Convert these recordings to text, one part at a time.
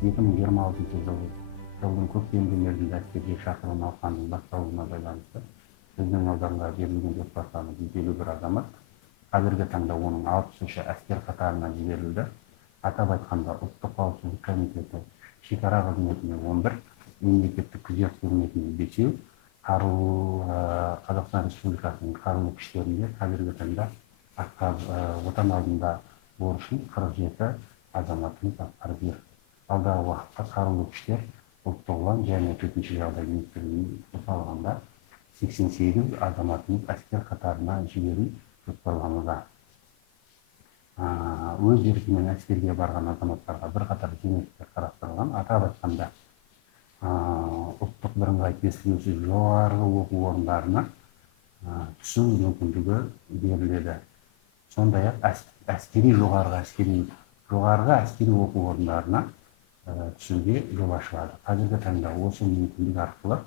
2026 жылдың көктемгі мерзімде әскерге шақыру науқанының басталуына байланысты біздің ауданға берілген жоспар саны 151 азамат. Қазіргі таңда оның 60-шы әскер қатарына жіберілді. Атап айтқанда ұлттық қауіпсіздік комитеті шекара қызметіне 11, мемлекеттік күзет қызметіне 5, Қазақстан Республикасының қарулы күштерінде қазіргі таңда отан алдында борышын 47 азаматымыз атқарып жүр. Алдағы уақытта қарулы күштер ұлттық ұлан және төтенше жағдай министрлігінің қосалғанда 88 азаматымыз әскер қатарына жіберу жоспарлануда. Өз еркімен әскерге барған азаматтарға бірқатар жеңілдіктер қарастырылған. Атап айтқанда ұлттық бірыңғай тестілеусіз жоғарғы оқу орындарына түсу мүмкіндігі беріледі. Сондай-ақ жоғарғы әскери оқу орындарына түсуге жол ашылады. Қазіргі таңда осы мүмкіндік арқылы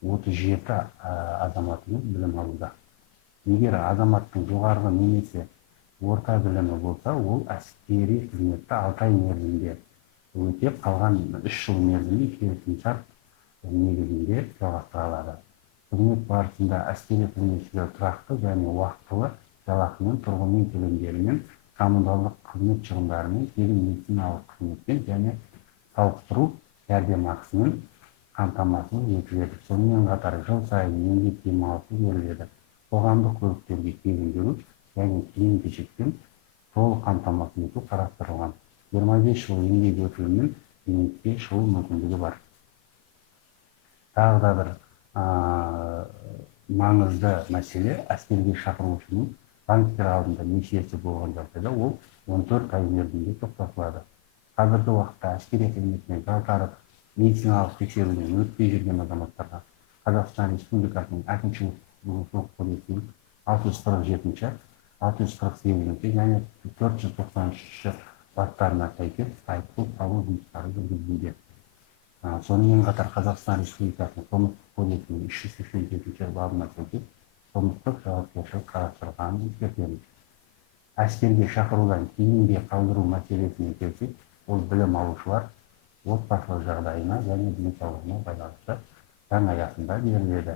37 азаматымыз білім алуда. Егер азаматтың жоғарғы немесе орта білімі болса, ол әскери қызметті 6 ай мерзімде өтеп, қалған 3 жыл мерзімде келісімшарт негізінде жалғастыра алады. Қызмет барысында әскери қызметшілер тұрақты және уақытылы жалақымен, тұрғын үй төлемдерімен, коммуналдық қызмет шығындарымен, тегін медициналық қызметпен және сауықтыру жәрдемақысымен қамтамасыз етіледі. Сонымен қатар жыл сайын еңбек демалысы беріледі. Қоғамдық көліктерге тегін жүру және киім-кешекпен толық қамтамасыз ету қарастырылған. 25 жыл еңбек өтілімен зейнетке шығу мүмкіндігі бар. Тағы да бір маңызды мәселе, әскерге шақырылушының банктер алдында несиесі болған жағдайда ол 14 ай мерзімде тоқтатылады. Қазіргі уақытта әскери қызметіне жалтарып медициналық тексеруден өтпей жүрген азаматтарға Қазақстан Республикасының әкімшілік құқық кодексінің 647, 648 және 493 баптарына сәйкес айыппұл салу жұмыстары жүргізілуде. Сонымен қатар Қазақстан Республикасының қылмыстық кодексінің 387 бабына сәйкес қылмыстық жауапкершілік қарастырылғанын ескертеміз. Әскерге шақырудан кейінге қалдыру мәселесіне келсек, ол білім алушылар отбасылық жағдайына және денсаулығына байланысты заң аясында беріледі.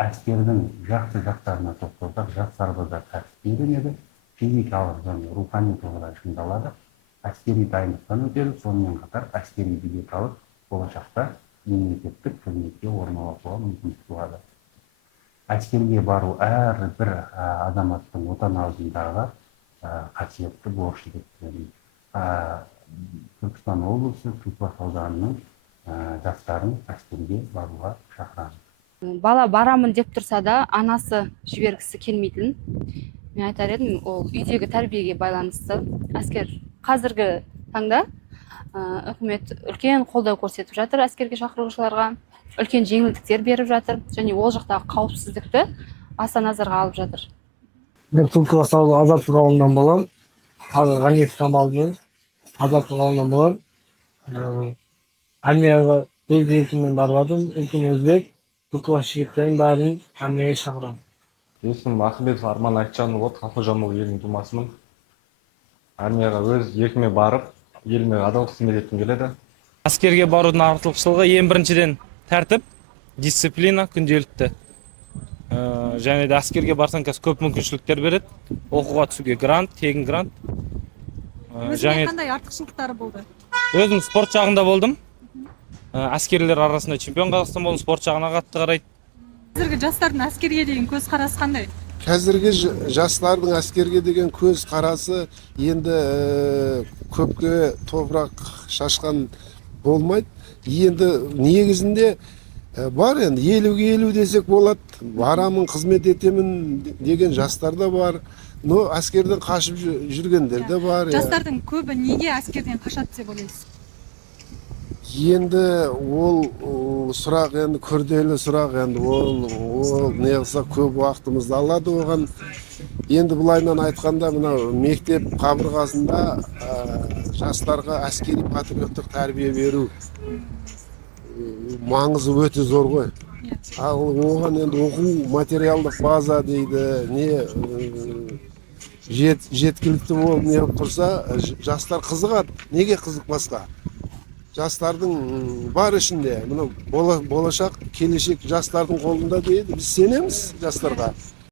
Әскердің жақсы жақтарына тоқталсақ, жас сарбаздар кәсіпке үйренеді, физикалық және рухани тұрғыда шыңдалады, әскери дайындықтан өтеді, сонымен қатар әскери билет алып, болашақта мемлекеттік қызметке орналасуға мүмкіндік туады. Әскерге бару әрбір азаматтың отан алдындағы қасиетті борышы деп білемін. Түркістан облысы Түлкібас ауданының жастарын әскерге баруға шақырамын. Бала барамын деп тұрса да, анасы жібергісі келмейтін. Мен айтар едім, ол үйдегі тәрбиеге байланысты. Әскер қазіргі таңда үкімет үлкен қолдау көрсетіп жатыр әскерге шақырылушыларға, үлкен жеңілдіктер беріп жатыр, және ол жақтағы қауіпсіздікті аса назарға алып жатыр. Мен Түлкібас азаттық ауылынан боламын. Ғаниев Самалдың азаттық ауылынан боламын. Армияға өз еркіммен барып жатырмын. Үлкен өзбек, Түлкібас жігіттерін бәрін армияға шақырамын. Есімім Ахметов Арман Айтжанұлы, Қалқожанұлы елінің тумасымын. Армияға өз еркіме барып, еліме адал қызмет еткім келеді. Әскерге барудың артықшылығы ең біріншіден тәртіп, дисциплина, күнделікті. Және де әскерге барсаң көп мүмкіншіліктер береді. Оқуға түсуге грант, тегін грант. Өзіңе қандай артықшылықтары болды? Өзім спорт жағында болдым. Әскерлер арасында чемпион Қазақстан болдым, спорт жағына қатты қарайды. Қазіргі жастардың әскерге деген көзқарасы қандай? Қазіргі жастардың әскерге деген көзқарасы енді көпке топырақ шашқан болмайды. Енді негізінде бар, енді 50-50 десек болады. Барамын, қызмет етемін деген жастар да бар. Но әскерден қашып жүргендер де бар. Жастардың көбі неге әскерден қашады деп ойлайсыз? Енді ол сұрақ, енді күрделі сұрақ, енді ол неғылса көп уақытымызды алады оған. Енді бұлайынан айтқанда, мына мектеп қабырғасында жастарға әскери патриоттық тәрбие беру маңызы өте зор ғой. Ал оған енді оқу материалдық база дейді, жеткілікті болып неғып тұрса, жастар қызығады. Неге қызықпасқа? Жастардың бар ішінде, болашақ, келешек жастардың қолында дейді. Біз сенеміз жастарға.